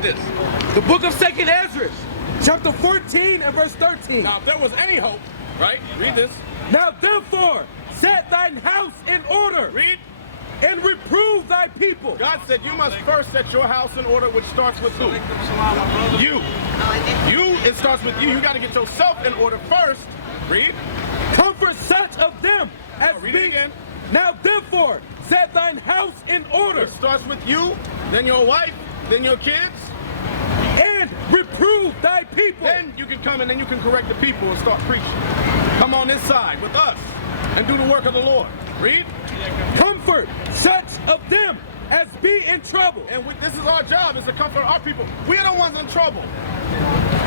Read this. The book of 2nd Ezra, chapter 14 and verse 13. Now, if there was any hope, right? Read this. Now therefore, set thine house in order. Read. And reprove thy people. God said you must first set your house in order, which starts with who? You. It starts with you. You got to get yourself in order first. Read. Comfort such of them as Read it again. Now therefore, set thine house in order. It starts with you, then your wife, then your kids. And reprove thy people. Then you can come and then you can correct the people and start preaching. Come on this side with us and do the work of the Lord. Read. Comfort such of them as be in trouble. And this is our job, is to comfort our people. We are the ones in trouble.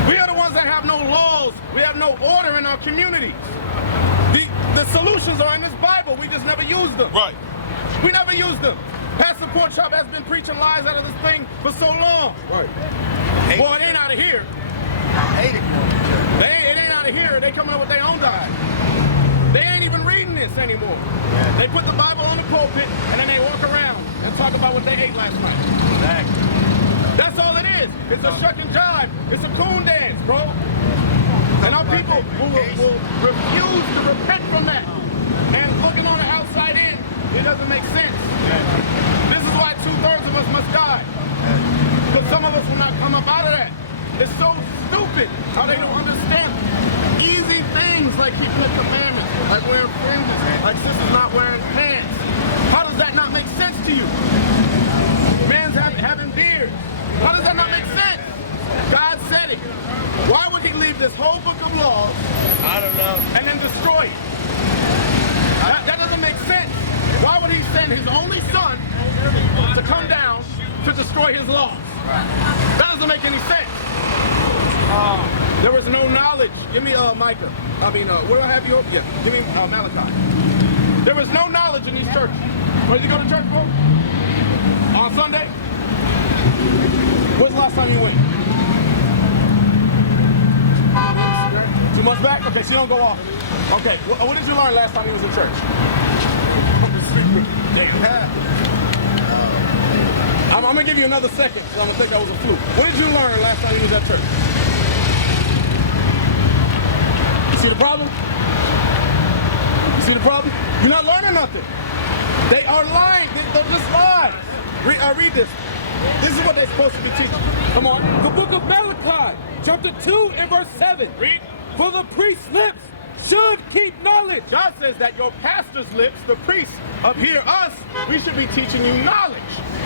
We are the ones that have no laws. We have no order in our community. The solutions are in this Bible. We just never use them. Right. We never use them. Pastor Porkchop has been preaching lies out of this thing for so long. Right. Boy, it ain't out of here. I hate it. It ain't out of here. They coming up with their own diet. They ain't even reading this anymore. They put the Bible on the pulpit and then they walk around and talk about what they ate last night. Exactly. That's all it is. It's a shuck and jive. It's a coon dance, bro. And our people will refuse to repent from that. And looking on the outside in, it doesn't make sense. This is why 2/3 of us must die. Because some of us will not come up out of that. It's so stupid how they don't understand easy things like keeping the commandments, like wearing fringes, like sisters not wearing pants. How does that not make sense to you? Man's having beards. How does that not make sense? God said it. Why would he leave this whole book of laws? I don't know. And then destroy it? That doesn't make sense. Why would he send his only son to come down to destroy his laws? That doesn't make any sense. There was no knowledge. Give me Micah. Where do I have you? Yeah, give me Malachi. There was no knowledge in these churches. Where did you go to church for? On Sunday? When's the last time you went? 2 months back? Okay, so you don't go off. Okay, what did you learn last time you was in church? I'm going to give you another second, so I'm going to think that was a fluke. What did you learn last time you was at church? You see the problem? You see the problem? You're not learning nothing. They are lying. They're just lies. Read this. This is what they're supposed to be teaching. Come on. The book of Malachi, chapter 2 and verse 7. Read. For the priest's lips should keep knowledge. God says that your pastor's lips, the priests up here, us, we should be teaching you knowledge.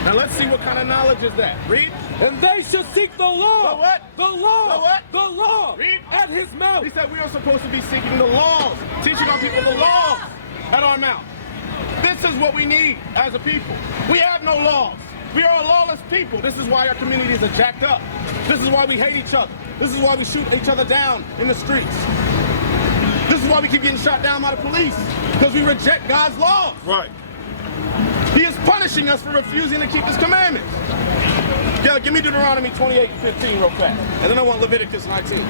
Now let's see what kind of knowledge is that. Read. And they should seek the law. The what? The law. The what? The law. Read. At his mouth. He said we are supposed to be seeking the laws, teaching our people the laws at our mouth. This is what we need as a people. We have no laws. We are a lawless people. This is why our communities are jacked up. This is why we hate each other. This is why we shoot each other down in the streets. This is why we keep getting shot down by the police. Because we reject God's laws. Right. He is punishing us for refusing to keep his commandments. Yeah, give me Deuteronomy 28:15 real fast. And then I want Leviticus 19.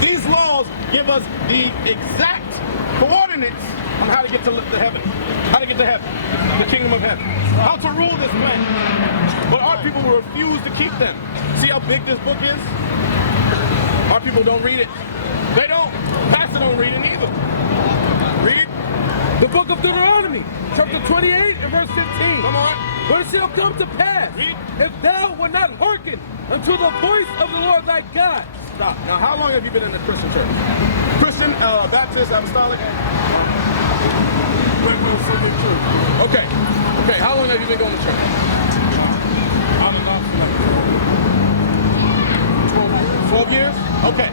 These laws give us the exact coordinates on how to get to heaven. How to get to heaven. The kingdom of heaven. How to rule this planet. But our people will refuse to keep them. See how big this book is? Our people don't read it. They don't. Pastor don't read it either. Read. The book of Deuteronomy, chapter 28 and verse 15. Come on. But it shall come to pass, Read. if thou wilt not hearken unto the voice of the Lord thy God. Stop. Now, how long have you been in the Christian church? Christian, Baptist, Apostolic? Okay. Okay, how long have you been going to church? 12 years? Okay.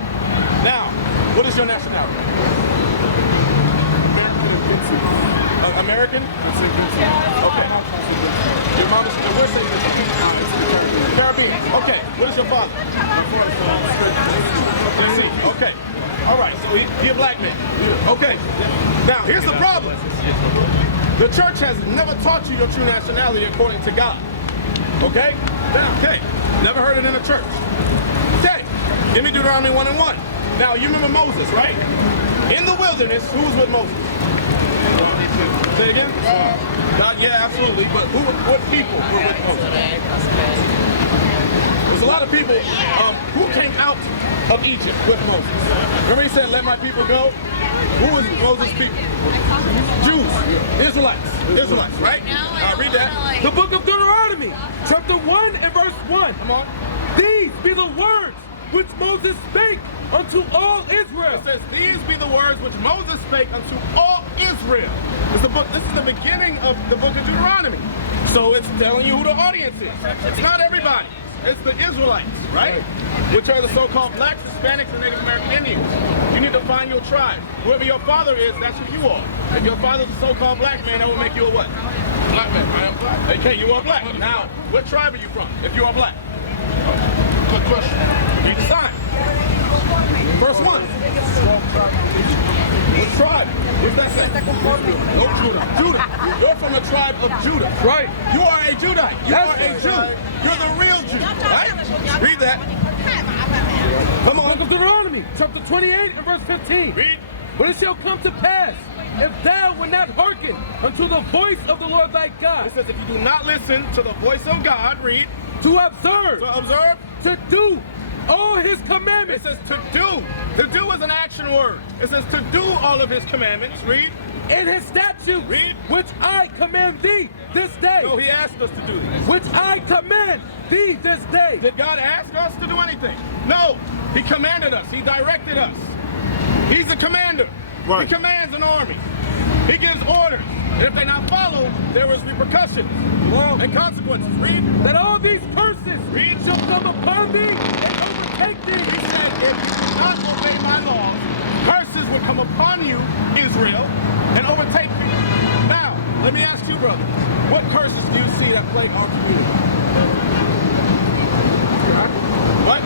Now, what is your nationality? American? Okay. Your mom is Caribbean. Okay. What is your father? Okay. All right. So he's a black man. Okay. Now, here's the problem. The church has never taught you your true nationality according to God. Okay? Now, okay. Never heard it in a church. Okay. Give me Deuteronomy 1 and 1. Now, you remember Moses, right? In the wilderness, who was with Moses? Say again? God, yeah, absolutely. But what people were with Moses? There's a lot of people who came out of Egypt with Moses. Remember he said, let my people go? Who was Moses' people? Jews, Israelites, right? Read that. The book of Deuteronomy, chapter 1 and verse 1. Come on. These be the words which Moses spake unto all Israel. It says, these be the words which Moses spake unto all Israel. This is the beginning of the book of Deuteronomy. So it's telling you who the audience is. It's not everybody. It's the Israelites, right? Which are the so-called blacks, Hispanics, and Native American Indians. You need to find your tribe. Whoever your father is, that's who you are. If your father's a so-called black man, that will make you a what? Black man. I am black. Okay, you are black. Now, what tribe are you from if you are black? Good question. Read the sign. Verse 1. What tribe? What does that say? No, Judah. You're from the tribe of Judah. Right. You are a Judite. You are a Jew. You're the real Jew. Right? Read that. Come Book on. of Deuteronomy, chapter 28 and verse 15. Read. But it shall come to pass, if thou wilt not hearken unto the voice of the Lord thy God, It says if you do not listen to the voice of God, read, to observe, to do all his It commandments, says to do. To do is an action word. It says to do all of his commandments. Read. and his statutes, Read. which I command thee this day, No, he asked us to do this. which I command thee this day. Did God ask us to do anything? No. He commanded us. He directed us. He's the commander. Right. He commands an army. He gives orders. And if they not followed, there was repercussions and consequences. Read. That all these curses Read. shall come upon thee and overtake He thee. said, if you do not obey my laws, curses will come upon you, Israel, and overtake you. Now, let me ask you, brother, what curses do you see that plague our community? What?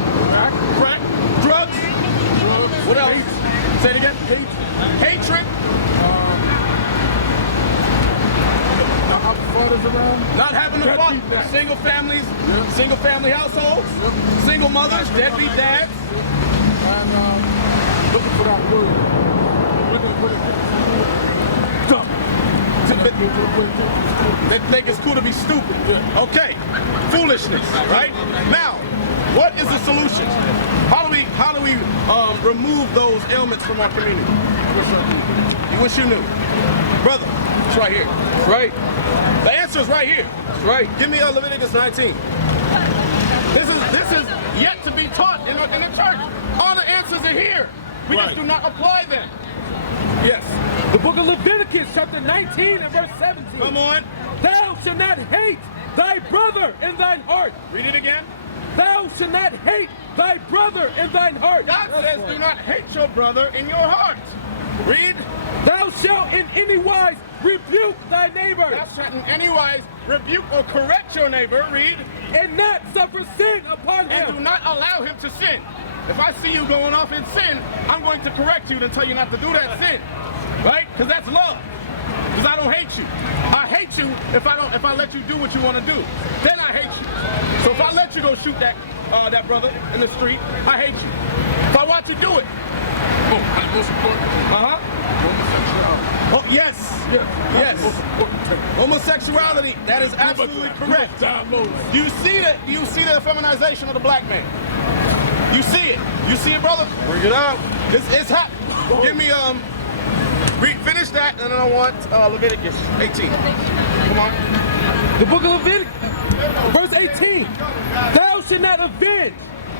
Crack? Drugs? What else? Say it again. Hatred? Not having a father. Single families, single family households, single mothers, deadbeat dads. Looking for that word. Looking for it. Dumb. They think it's cool to be stupid. Okay. Foolishness, right? Now, what is the solution? How do we remove those ailments from our community? You wish you knew. Brother, it's right here. Right, The answer is right here. right. Give me Leviticus 19. This is yet to be taught in the church. All the answers are here. We just do not apply them. Yes. The book of Leviticus, chapter 19 and verse 17. Come on. Thou shalt not hate thy brother in thine heart. Read it again. Thou shalt not hate thy brother in thine heart. God says do not hate your brother in your heart. Read. Thou shalt in any wise rebuke thy neighbor, Thou shalt in any wise rebuke or correct your neighbor. Read. and not suffer sin upon And do him. not allow him to sin. If I see you going off in sin, I'm going to correct you and tell you not to do that sin. Right? Because that's love. Because I don't hate you. I hate you if I let you do what you want to do. Then I hate you. So if I let you go shoot that brother in the street, I hate you. If I watch you do it. Oh, yes. Yes. Homosexuality. That is absolutely correct. Do you see that? Do you see the effeminization of the black man? You see it. You see it, brother? Bring it out. It's hot. Give me finish that, and then I want Leviticus 18. Come on. The book of Leviticus, verse 18. Thou shalt not avenge,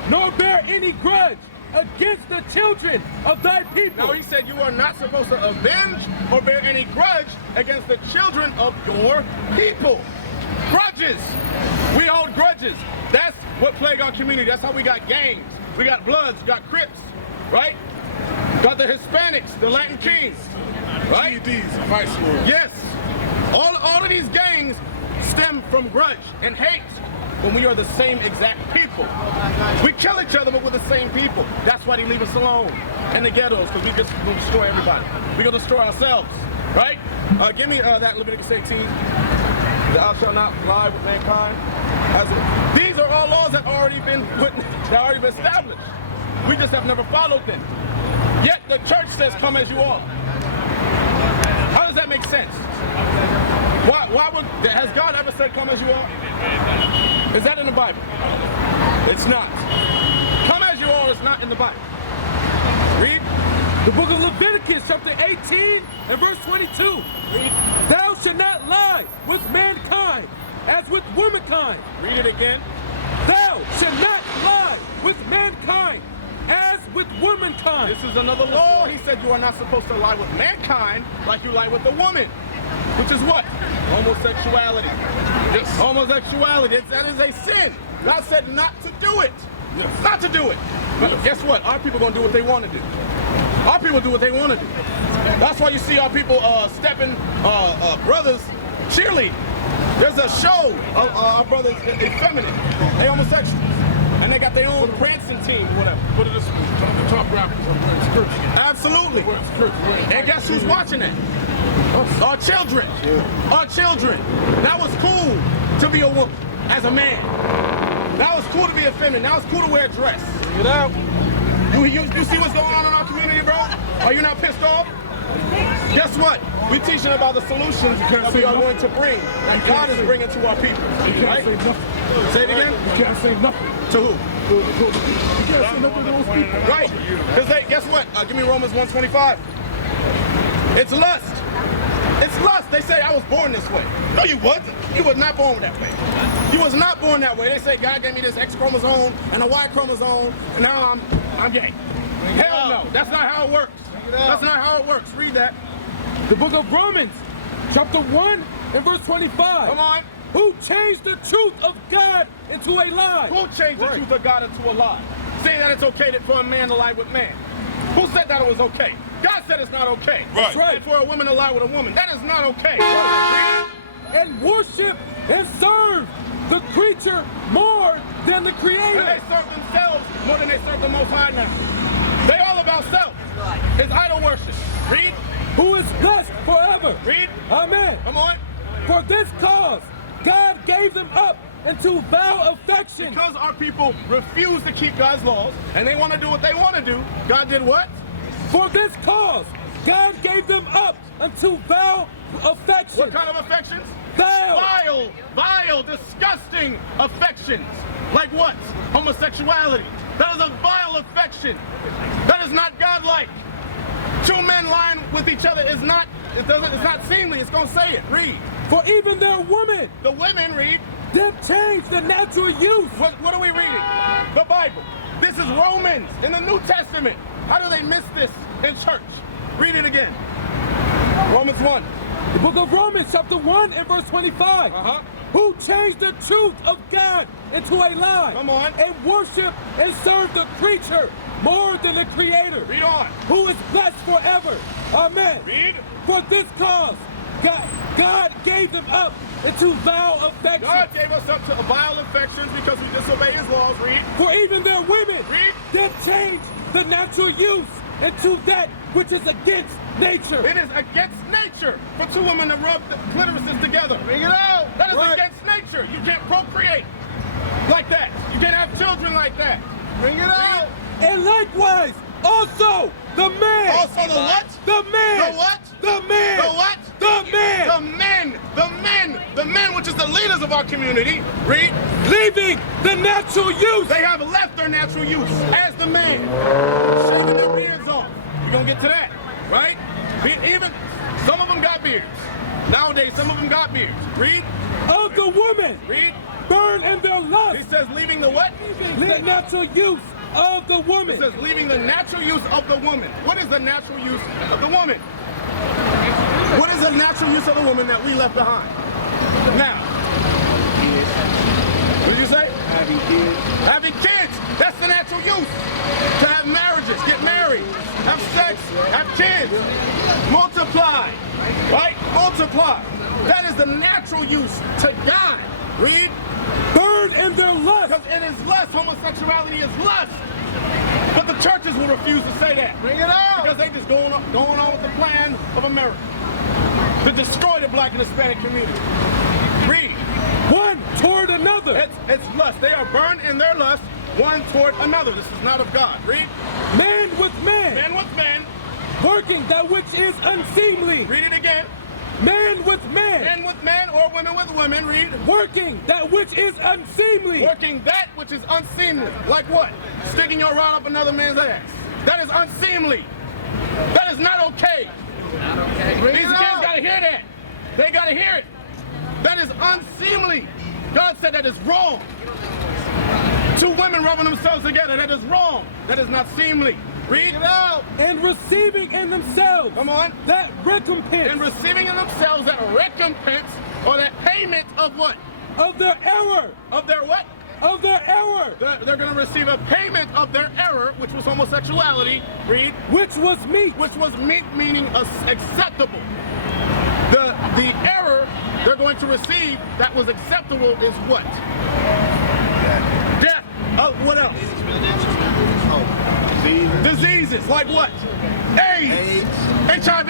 nor bear any grudge against the children of thy people. Now he said you are not supposed to avenge or bear any grudge against the children of your people. Grudges. We hold grudges. That's what plague our community. That's how we got gangs. We got Bloods, got Crips, right? Got the Hispanics, the Latin Kings, right? GEDs, vice lords. Yes. All of these gangs stem from grudge and hate when we are the same exact people. We kill each other, but we're the same people. That's why they leave us alone in the ghettos, because we just will destroy everybody. We're going to destroy ourselves, right? Give me that Leviticus 18. Thou shalt not lie with mankind. These are all laws that already been established. We just have never followed them. Yet the church says, come as you are. How does that make sense? Why would, has God ever said, come as you are? Is that in the Bible? It's not. Come as you are is not in the Bible. Read. The book of Leviticus, chapter 18 and verse 22. Read. Thou shalt not lie with mankind as with womankind. Read it again. Thou shalt not lie with mankind as with womankind. This is another law. He said you are not supposed to lie with mankind like you lie with the woman. Which is what? Homosexuality. Yes. Homosexuality. That is a sin. God said not to do it. Yes. Not to do it. But guess what? Our people are going to do what they want to do. Our people do what they want to do. That's why you see our people stepping brothers cheerleading. There's a show of our brothers effeminate. They homosexuals. And they got their own prancing team, whatever. What are the top rappers? I'm wearing skirts. Absolutely. And guess who's watching it? Our children. Our children. That was cool to be a woman as a man. That was cool to be effeminate. That was cool to wear a dress. Get out. You see what's going on in our community, bro? Are you not pissed off? Guess what? We're teaching about the solutions that we are going to bring, that God is bringing to our people. You can't Right? say nothing. Say it again? You can't say nothing. To who? You can't say nothing to those people. Right. Because guess what? Give me Romans 1:25. It's lust. It's lust. They say I was born this way. No, you wasn't. You was not born that way. You was not born that way. They say God gave me this X chromosome and a Y chromosome, and now I'm gay. Hell no. That's not how it works. That's not how it works. Read that. The book of Romans, chapter 1 and verse 25. Come on. Who changed the truth of God into a lie? Who changed the truth of God into a lie? Saying that it's okay for a man to lie with man. Who said that it was okay? God said it's not okay. Right. And for a woman to lie with a woman, that is not okay. And worship and serve the creature more than the And creator. they serve themselves more than they serve the Most High now. They all about self. It's idol worship. Read. Who is blessed forever. Read. Amen. Come on. For this cause, God gave them up into vile affection. Because our people refuse to keep God's laws and they want to do what they want to do, God did what? For this cause, God gave them up unto vile affection. What kind of affections? Vile. Vile, disgusting affections. Like what? Homosexuality. That is a vile affection. That is not godlike. Two men lying with each other is not, it's not seemly. It's going to say it. Read. For even their women The women read. did change the natural use. What are we reading? The Bible. This is Romans in the New Testament. How do they miss this in church? Read it again. Romans 1. The book of Romans, chapter 1 and verse 25. Uh-huh. Who changed the truth of God into a lie. Come on. And worship and serve the creature more than the creator. Read on. Who is blessed forever. Amen. Read. For this cause, God gave them up into vile affection. God gave us up to vile affections because we disobey his laws. Read. For even their women Read. did change the natural use into that which is against nature. It is against nature for two women to rub the clitorises together. Bring it out. That is Right. against nature. You can't procreate like that. You can't have children like that. Bring it out. And likewise, also the man. Also the what? The man. The what? The man. The what? The man. The men. The men. The men, which is the leaders of our community. Read. Leaving the natural use. They have left their natural use as the man. Shaving their beards off. We're going to get to that, right? Even some of them got beards. Nowadays, some of them got beards. Read. Of the woman. Read. Burn in their He lust. says leaving the what? The natural use of the It woman. says leaving the natural use of the woman. What is the natural use of the woman? What is the natural use of the woman that we left behind? Now, what did you say? Having kids. Having kids. That's the natural use. To have marriages, get married, have sex, have kids, multiply, right? Multiply. That is the natural use to God. Read. Burn in their lust. Because it is lust. Homosexuality is lust. But the churches will refuse to say that. Bring it out. Because they just going on with the plan of America to destroy the black and Hispanic community. Read. One toward another. It's lust. They are burned in their lust, one toward another. This is not of God. Read. Man with man. Man with man. Working that which is unseemly. Read it again. man with man, men with men or women with women, read, working that which is unseemly. working that which is unseemly. Like what? Sticking your rod up another man's ass. That is unseemly. That is not okay. Not okay. These kids gotta hear that. They gotta hear it. That is unseemly. God said that is wrong. Two women rubbing themselves together, that is wrong. That is not seemly. Read it out. And receiving in themselves, Come on. that recompense And receiving in themselves that recompense or that payment of what? of their error, Of their what? of their error, They're going to receive a payment of their error, which was homosexuality. Read. which was meat. Which was meat, meaning acceptable. The error they're going to receive that was acceptable is what? Death. What else? Diseases like what? AIDS, HIV,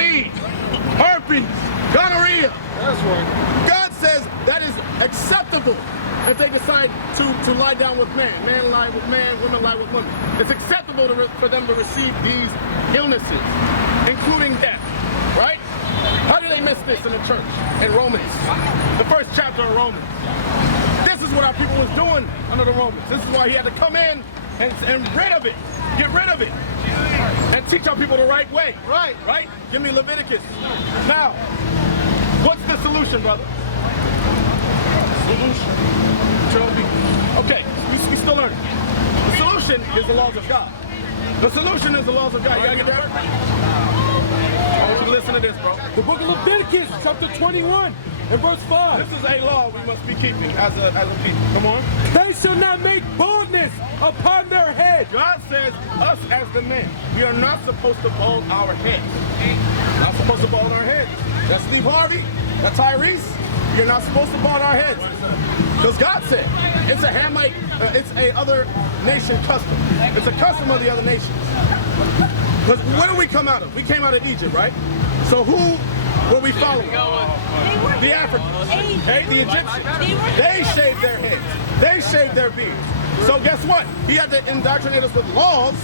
herpes, gonorrhea. That's right. God says that is acceptable if they decide to lie down with man. Man lie with man, women lie with women. It's acceptable for them to receive these illnesses, including death, right? How do they miss this in the church? In Romans, the first chapter of Romans. This is what our people was doing under the Romans. This is why he had to come in and rid of it. Get rid of it. And teach our people the right way. Right. Give me Leviticus. Now, what's the solution, brother? Solution. Okay, we still learning. The solution is the laws of God. The solution is the laws of God. You gotta get that? I want you to listen to this, bro. The book of Leviticus, chapter 21, and verse 5. This is a law we must be keeping as a people. Come on. They shall not make boldness upon their head. God says, us as the men, we are not supposed to bald our heads. Not supposed to bald our heads. That's Steve Harvey. That's Tyrese. You're not supposed to bald our heads. Because God said, it's a Hamite, it's a other nation custom. It's a custom of the other nations. But where did we come out of? We came out of Egypt, right? So who were we following? The Africans. Hey, the Egyptians. They shaved their heads. They shaved their beards. So guess what? He had to indoctrinate us with laws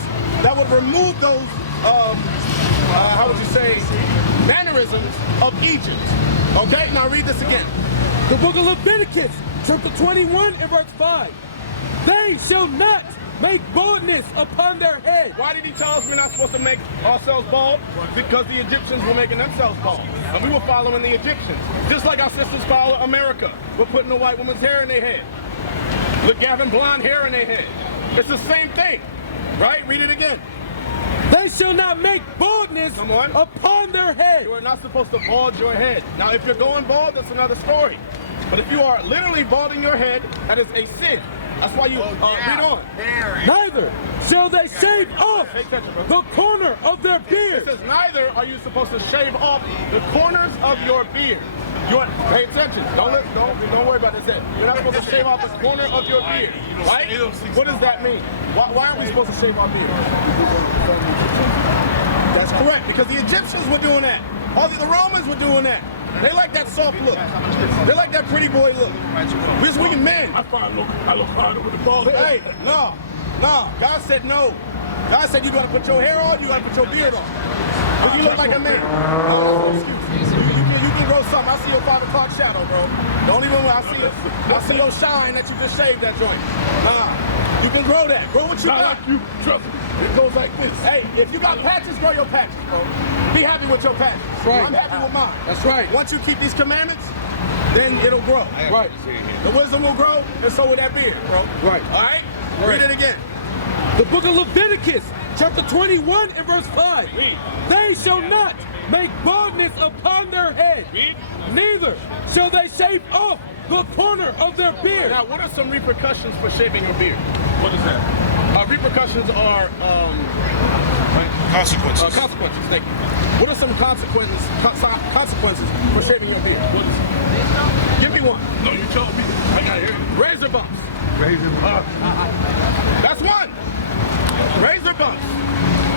that would remove those, how would you say, mannerisms of Egypt. Okay, now read this again. The book of Leviticus, chapter 21, and verse 5. They shall not make boldness upon their head. Why did he tell us we're not supposed to make ourselves bald? Because the Egyptians were making themselves bald. And we were following the Egyptians. Just like our sisters follow America. We're putting the white woman's hair in their head. Look, Gavin, blonde hair in their head. It's the same thing, right? Read it again. They shall not make boldness upon their head. You are not supposed to bald your head. Now, if you're going bald, that's another story. But if you are literally balding your head, that is a sin. That's why you read on. Neither shall they shave off the corner of their It beard. says, neither are you supposed to shave off the corners of your beard. Pay attention. Don't worry about this. You're not supposed to shave off the corner of your beard. Right? What does that mean? Why aren't we supposed to shave our beard? That's correct, because the Egyptians were doing that. All the Romans were doing that. They like that soft look. They like that pretty boy look. We men. I look fine with the ball. Hey, no. God said no. God said you gotta put your hair on, you gotta put your beard on. Because you look like a man. You can grow something. I see your 5 o'clock shadow, bro. Don't even I see your shine that you just shaved that joint. You can grow that. Grow what you got. Like you, trust me. It goes like this. Hey, if you got patches, grow your patches, bro. Be happy with your patches. Right. I'm happy with mine. That's right. Once you keep these commandments, then it'll grow. Right. The wisdom will grow, and so will that beard, bro. Right. All right? Read it again. The book of Leviticus, chapter 21, and verse 5. Read. They shall not make baldness upon their head. Read. Neither shall they shave off the corner of their beard. Now, what are some repercussions for shaving your beard? What is that? Repercussions are Consequences. consequences. Thank you. What are some consequences for shaving your beard? Give me one. No, you told me. I got here. Razor bumps. That's one. Razor bumps.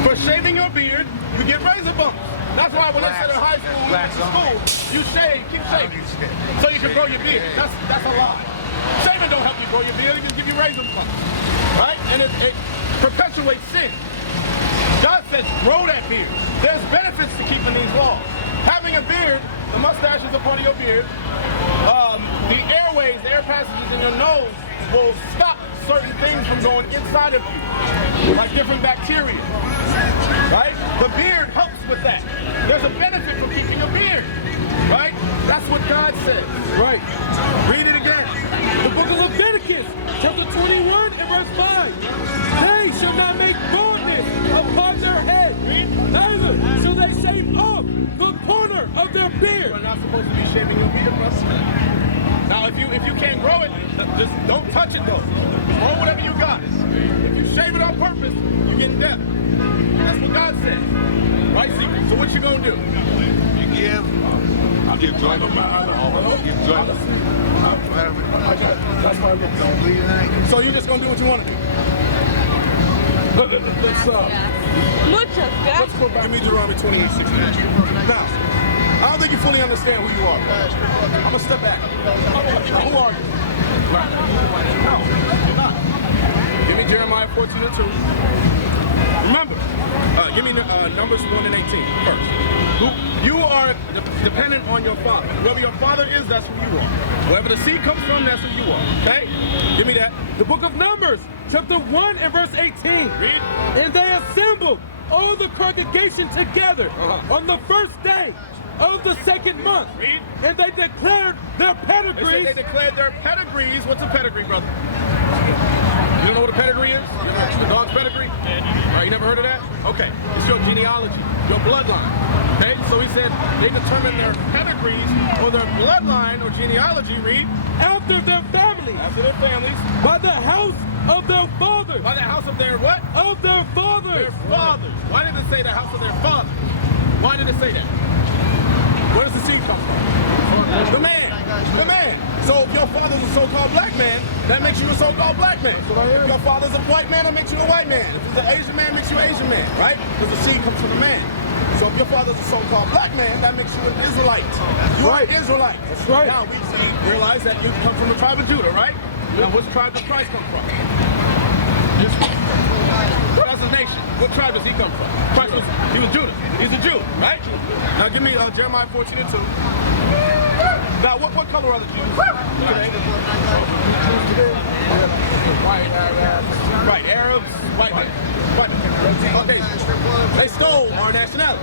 For shaving your beard, you get razor bumps. That's why when they said in high school, when you went to school, you shave, keep shaving, so you can grow your beard. That's a lie. Shaving don't help you grow your beard, it can give you razor bumps, right? And it perpetuates sin. God says grow that beard. There's benefits to keeping these laws. Having a beard, the mustache is a part of your beard. The airways, the air passages in your nose will stop certain things from going inside of you, like different bacteria, right? The beard helps with that. There's a benefit from keeping a beard, right? That's what God says. Right. Read it again. The book of Leviticus, chapter 21 and verse 5. They shall not make baldness upon their head, neither shall they shave off the corner of their beard. You're not supposed to be shaving your beard, brother. Now, if you can't grow it, just don't touch it though. Grow whatever you got. If you shave it on purpose, you get death. That's what God said. Right? So what you gonna do? You give. I'll give joy. Give joy. So you're just gonna do what you want to do. Let's go back. Give me Deuteronomy 28:16. Now, I don't think you fully understand who you are. I'm gonna step back. Who are you? No, you're not. Give me Jeremiah 14:2. Remember, give me Numbers 1 and 18 first. You are dependent on your father. Whoever your father is, that's who you are. Wherever the seed comes from, that's who you are. Okay? Give me that. The book of Numbers, chapter 1 and verse 18. Read. And they assembled all the congregation together on the first day of the second month. Read. And they declared their They pedigrees. said they declared their pedigrees. What's a pedigree, brother? You don't know what a pedigree is? The dog's pedigree? You never heard of that? Okay. It's your genealogy, your bloodline. Okay? So he said they determined their pedigrees or their bloodline or genealogy, read, After their families, after their families, by the house of their fathers. by the house of their what? Of their Their fathers. fathers. Why did it say the house of their fathers? Why did it say that? Where does the seed come from? The man. The man. So if your father's a so-called black man, that makes you a so-called black man. If your father's a white man, that makes you a white man. If he's an Asian man, makes you an Asian man, right? Because the seed comes from the man. So if your father's a so-called black man, that makes you an Israelite. You're an Israelite. That's right. Now we realize that you come from the tribe of Judah, right? Now which tribe does Christ come from? As a nation, what tribe does he come from? He was Judah. He's a Jew, right? Now give me Jeremiah 14:2. Now what color are the Jews? Right, Arabs, white men. They stole our nationality,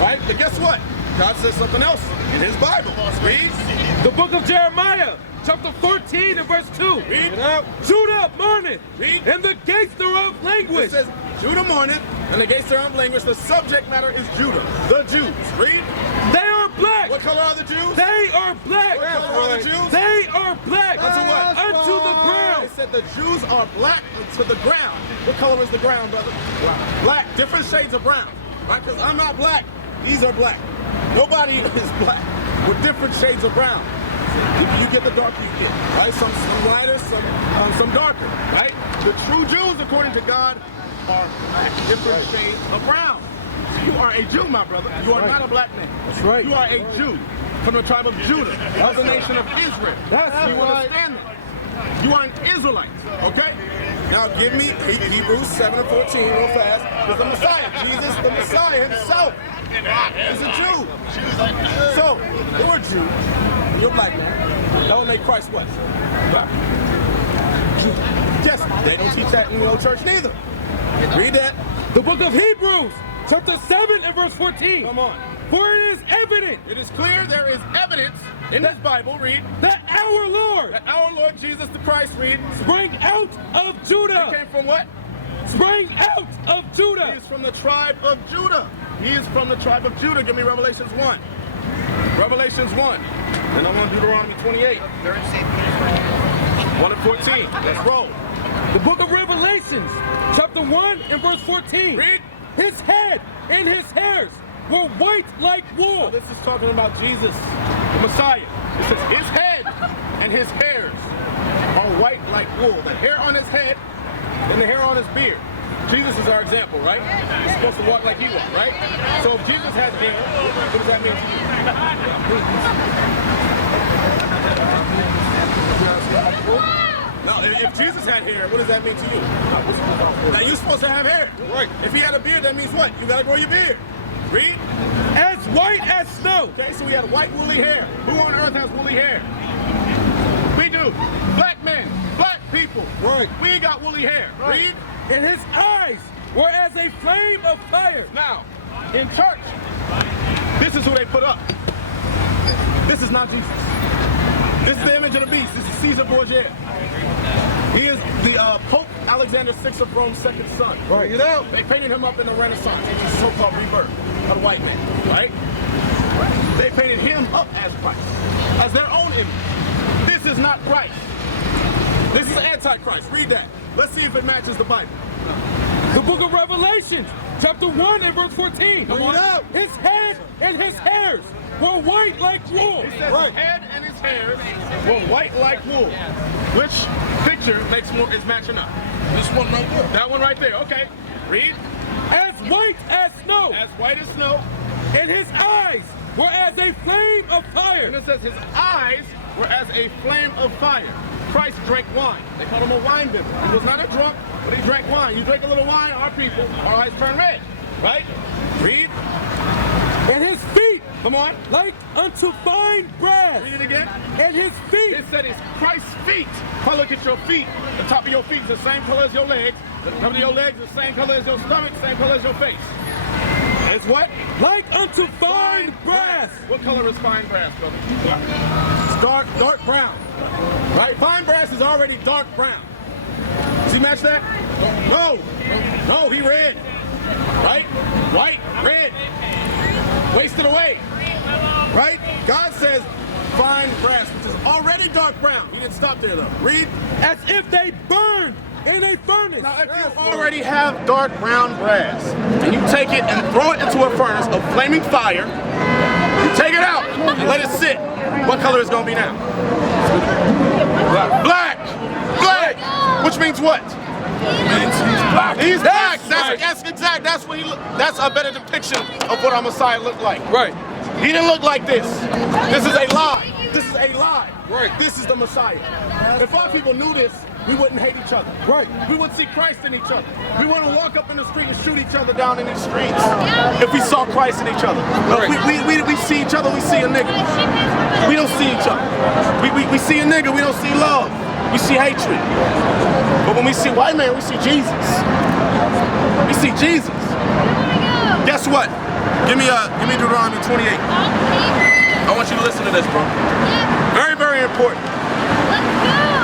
right? But guess what? God says something else in his Bible. Read. The book of Jeremiah, chapter 14 and verse 2. Read. Judah mourneth, Read. and the gates thereof It languish. says Judah mourneth, and the gates thereof languish. The subject matter is Judah, the Jews. Read. They are black. What color are the Jews? They are black. What color are the Jews? They are black. Unto what? Unto the ground. It said the Jews are black unto the ground. What color is the ground, brother? Black. Different shades of brown. Right? Because I'm not black. These are black. Nobody is black. With different shades of brown. You get the darker you get. Right? Some lighter, some darker. Right? The true Jews, according to God, are black. Different shades of brown. You are a Jew, my brother. You are not a black man. That's right. You are a Jew from the tribe of Judah, of the nation of Israel. That's you right. understand that? You are an Israelite, okay? Now give me Hebrews 7 and 14 real fast. Because the Messiah, Jesus, the Messiah himself, is a Jew. So, you're a Jew, you're a black man. That will make Christ what? Black. Yes, they don't teach that in your church neither. Read that. The book of Hebrews, chapter 7 and verse 14. Come on. For it is evident It is clear there is evidence in this Bible, read, that our Lord that our Lord Jesus the Christ, read, sprang out of he Judah. came from what? Sprang out of He Judah. is from the tribe of Judah. He is from the tribe of Judah. Give me Revelations 1. Revelations 1. And I'm on Deuteronomy 28. 1 and 14. Let's roll. The book of Revelations, chapter 1 and verse 14. Read. His head and his hairs were white like wool. This is talking about Jesus, the Messiah. It says his head and his hairs are white like wool. The hair on his head and the hair on his beard. Jesus is our example, right? He's supposed to walk like he walked, right? So if Jesus has hair, what does that mean to you? No, if Jesus had hair, what does that mean to you? Now you're supposed to have hair. Right. If he had a beard, that means what? You gotta grow your beard. Read. As white as snow. Okay, so we had white woolly hair. Who on earth has woolly hair? We do. Black men, black people. Right. We got woolly hair. Read. And his eyes were as a flame of fire. Now, in church, this is who they put up. This is not Jesus. This is the image of the beast. This is Caesar Borgia. He is the Pope Alexander VI of Rome's second son. Right. You know? They painted him up in the Renaissance, which is so-called rebirth of the white man, right? They painted him up as Christ, as their own image. This is not Christ. This is Antichrist. Read that. Let's see if it matches the Bible. The book of Revelation, chapter 1 and verse 14. His head and his hairs were white like wool. He says his head and his hairs were white like wool. Which picture is matching up? This one right there. That one right there. Okay. Read. As white as snow. As white as snow. And his eyes were as a flame of And fire. it says his eyes were as a flame of fire. Christ drank wine. They called him a wine bibber. He was not a drunk, but he drank wine. You drink a little wine, our people, our eyes turn red. Right? Read. And his feet, Come on. like unto fine brass. Read it again. And his feet, It said it's Christ's feet. Now look at your feet. The top of your feet is the same color as your legs. The top of your legs is the same color as your stomach, same color as your face. It's what? like unto fine brass. What color is fine brass, brother? It's dark brown. Right? Fine brass is already dark brown. Does he match that? No, he red. Right? White, red. Wasted away. Right? God says fine brass, which is already dark brown. He didn't stop there though. Read. As if they burned in a furnace. Now, if you already have dark brown brass, and you take it and throw it into a furnace of flaming fire, you take it out and let it sit, what color is it going to be now? Black! Black! Which means what? Means he's black. He's black! right. That's exact. That's what he look. That's a better depiction of what our Messiah looked like. Right. He didn't look like this. This is a lie. This is a lie. Right. This is the Messiah. If our people knew this, we wouldn't hate each other. Right. We would see Christ in each other. We wouldn't walk up in the street and shoot each other down in these streets if we saw Christ in each other. But we see each other, we see a nigga. We don't see each other. We see a nigga, we don't see love. We see hatred. But when we see white man, we see Jesus. We see Jesus. Guess what? Give me Deuteronomy 28. I want you to listen to this, bro. Very, very important.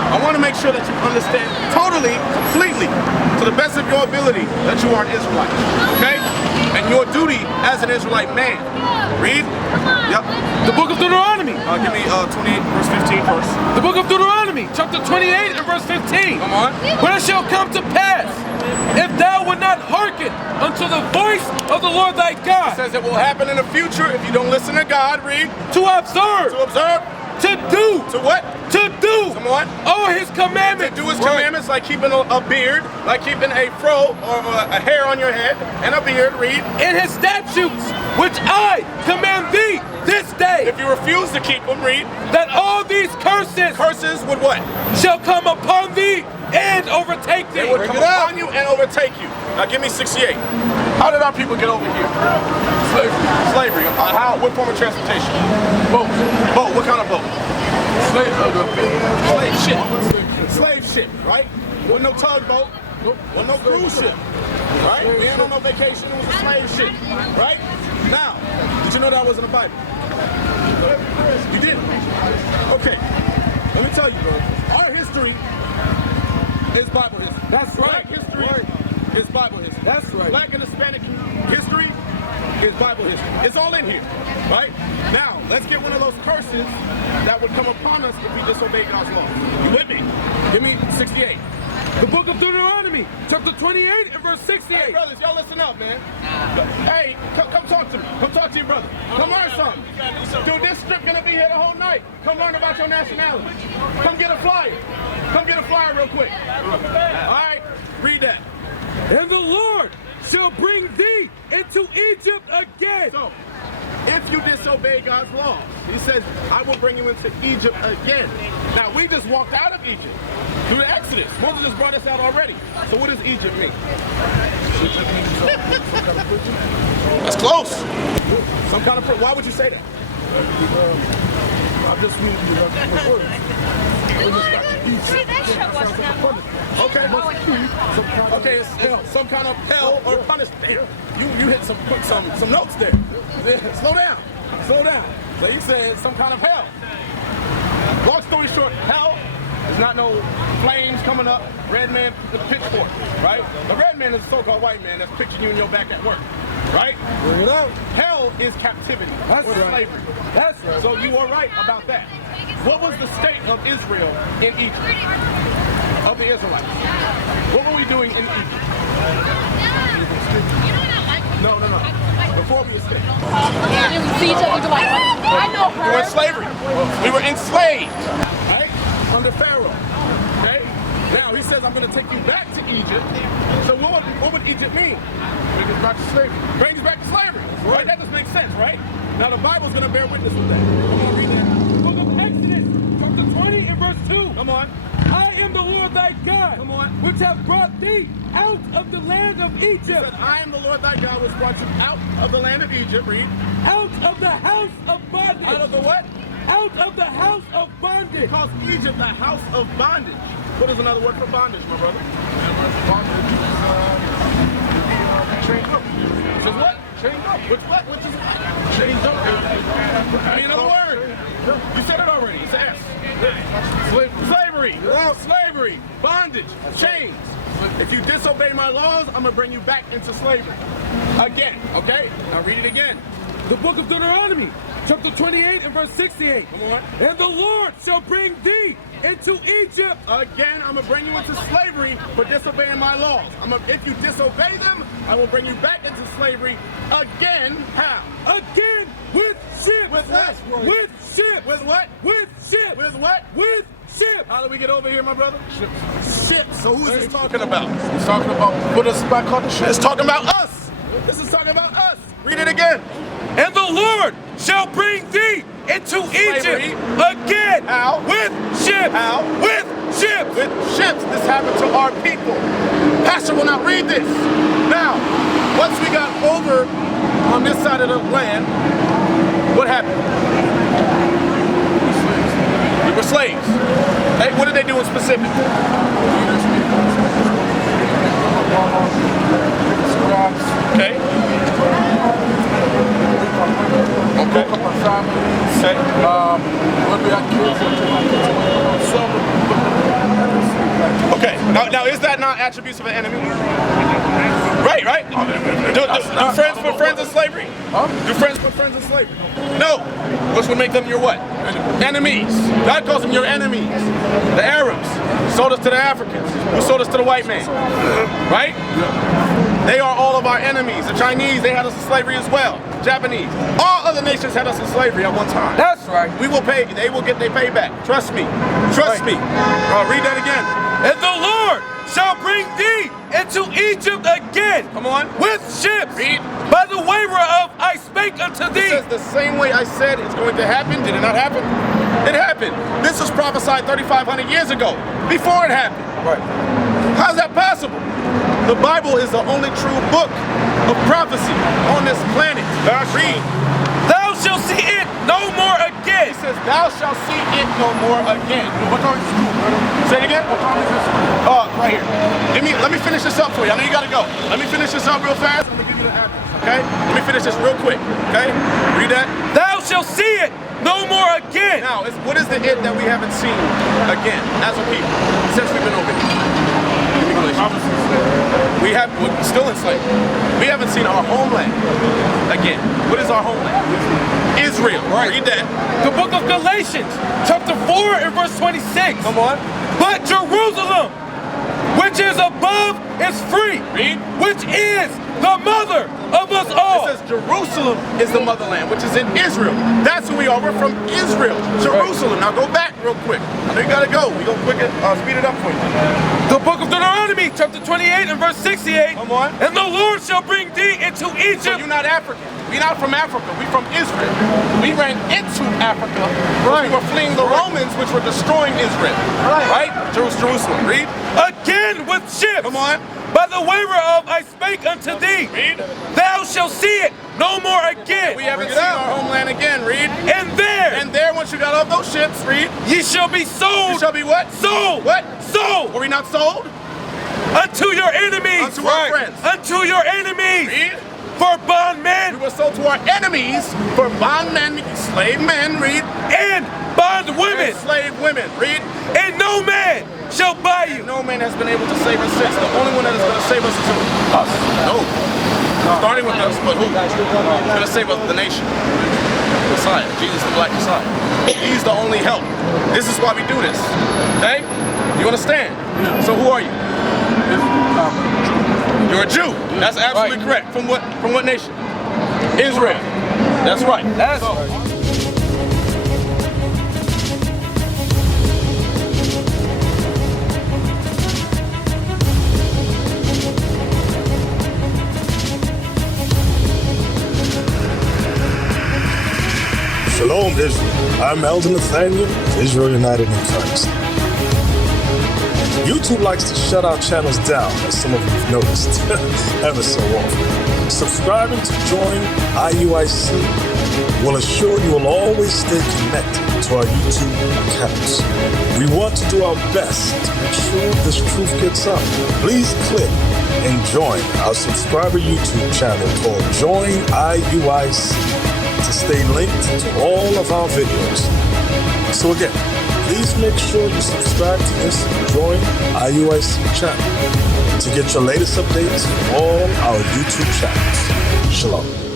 I want to make sure that you understand totally, completely, to the best of your ability, that you are an Israelite. Okay? And your duty as an Israelite man. Read. Yep. The book of Deuteronomy. Give me 28 verse 15 first. The book of Deuteronomy, chapter 28 and verse 15. Come on. But it shall come to pass, if thou wilt not hearken unto the voice of the Lord thy It God, says it will happen in the future if you don't listen to God. Read. to observe, To observe. to do, To what? to do Come on. all his commandments. Do his commandments, like keeping a beard, like keeping a fro or a hair on your head and a beard. Read. And his statutes, which I command thee this day, If you refuse to keep them, read. that all these curses Curses would what? shall come upon thee and overtake They thee. would come upon you and overtake you. Now give me 68. How did our people get over here? Slavery. How? What form of transportation? Boat. Boat. What kind of boat? Slave ship. Slave ship, right? Wasn't no tugboat. Wasn't no cruise ship. Right? We ain't on no vacation. It was a slave ship. Right? Now, did you know that wasn't a Bible? You didn't? Okay. Let me tell you, bro. Our history is Bible history. That's Black right. history is Bible history. That's right. Black and Hispanic history is Bible history. It's all in here, right? Now, let's get one of those curses that would come upon us if we disobey God's law. You with me? Give me 68. The book of Deuteronomy, chapter 28 and verse 68. Hey, brothers, y'all listen up, man. Hey, come talk to me. Come talk to your brother. Come learn something. Dude, this strip gonna be here the whole night. Come learn about your nationality. Come get a flyer. Come get a flyer real quick. All right, read that. And the Lord shall bring thee into Egypt again. So, into if you disobey God's law. He says, I will bring you into Egypt again. Now, we just walked out of Egypt through the Exodus. Moses just brought us out already. So what does Egypt mean? That's close. Some kind of, why would you say that? I'm just reading the words. Okay, it's hell. Some kind of hell or punishment. You hit some notes there. Slow down. Slow down. So you said some kind of hell. Long story short, hell is not no flames coming up, red man with a pitchfork, right? The red man is a so-called white man that's picturing you in your back at work, right? Bring it out. Hell is captivity or slavery. That's right. So you are right about that. What was the state of Israel in Egypt? Of the Israelites? What were we doing in Egypt? No. Before we escaped. I know her. We were in slavery. We were enslaved, right? Under Pharaoh. Okay? Now he says, I'm going to take you back to Egypt. So what would Egypt mean? Bring us back to slavery. Bring us back to slavery. Right? That just makes sense, right? Now the Bible's going to bear witness with that. Come on, read that. Book of Exodus, chapter 20 and verse 2. Come on. I am the Lord thy God, Come on. which have brought thee out of the land of He Egypt, says, I am the Lord thy God, which brought you out of the land of Egypt. Read. out of the house of bondage. Out of the what? Out of the house of bondage. He calls Egypt the house of bondage. What is another word for bondage, my brother? Chained up. Which is what? Chained up. Which what? Which is what? Chained up. I mean, another word. You said it already. It's an S. Slavery. Slavery. Bondage. Chains. If you disobey my laws, I'm going to bring you back into slavery. Again. Okay? Now read it again. The book of Deuteronomy, chapter 28 and verse 68. Come on. And the Lord shall bring thee into Egypt. Again, I'm going to bring you into slavery for disobeying my laws. If you disobey them, I will bring you back into slavery again. How? Again with ships. With what? With ships. With what? With ships. With what? With ships. How do we get over here, my brother? Ships. So who's What are you talking about? He's talking about put us back on the ship. It's talking about us. This is talking about us. Read it again. And the Lord shall bring thee into Slavery. Egypt again. How? With ships. How? With ships. With ships, this happened to our people. Pastor will not read this. Now, once we got over on this side of the land, what happened? We were slaves. Hey, what did they do in specific? Okay. Okay. Okay. Now is that not attributes of an enemy? Right. Do friends put friends in slavery? Do friends put friends in slavery? No. Which would make them your what? Enemies. God calls them your enemies. The Arabs sold us to the Africans, who sold us to the white man. Right? They are all of our enemies. The Chinese, they had us in slavery as well. Japanese. All other nations had us in slavery at one time. That's right. We will pay. They will get their payback. Trust me. Trust me. Read that again. And the Lord shall bring thee into Egypt again. Come on. With ships. Read. By the way whereof I spake unto It thee. says the same way I said it's going to happen. Did it not happen? It happened. This was prophesied 3,500 years ago. Before it happened. Right. How's that possible? The Bible is the only true book of prophecy on this planet. Read. Thou shalt see it no more again. He says, thou shalt see it no more again. What time is school, brother? Say it again? What time is this? Right here. Let me finish this up for you. I know you gotta go. Let me finish this up real fast. I'm gonna give you the address, okay? Let me finish this real quick, okay? Read that. Thou shalt see it no more again. Now, what is the it that we haven't seen again as a people since we've been over here? We're still enslaved. We haven't seen our homeland again. What is our homeland? Israel. Right. Read that. The book of Galatians, chapter 4 and verse 26. Come on. But Jerusalem, which is above, is free. Read. Which is the mother of us all. It says Jerusalem is the motherland, which is in Israel. That's who we are. We're from Israel. Jerusalem. Now go back real quick. I know you gotta go. We gonna speed it up for you. The book of Deuteronomy, chapter 28 and verse 68. Come on. And the Lord shall bring thee into So Egypt. you're not African. We're not from Africa. We from Israel. We ran into Africa. Right. We were fleeing the Romans, which were destroying Israel. Right? Jerusalem. Read. Again with ships. Come on. By the way whereof I spake unto thee. Read. Thou shalt see it no more again. We haven't seen our homeland again. Read. And there, once you got off those ships, read. ye shall be sold. You shall be what? Sold. What? Sold. Were we not sold? Unto your enemies. Unto our friends. Unto your enemies. Read. For bondmen. We were sold to our enemies for bondmen, slave men, read. And bondwomen. And slave women, read. And no man shall buy you. No man has been able to save us since. The only one that is going to save us is who? Us. No. Starting with us, but who? He's going to save us, the nation. Messiah. Jesus the Black Messiah. He's the only help. This is why we do this. Okay? You understand? Yeah. So who are you? You're a Jew. That's absolutely correct. From what nation? Israel. That's right. That's Shalom, Israel. I'm Elder Nathaniel of Israel United in Christ. YouTube likes to shut our channels down, as some of you have noticed, ever so often. Subscribing to join IUIC will assure you will always stay connected to our YouTube accounts. We want to do our best to make sure this truth gets out. Please click and join our subscriber YouTube channel called Join IUIC to stay linked to all of our videos. So again, please make sure you subscribe to this Join IUIC channel to get your latest updates from all our YouTube channels. Shalom.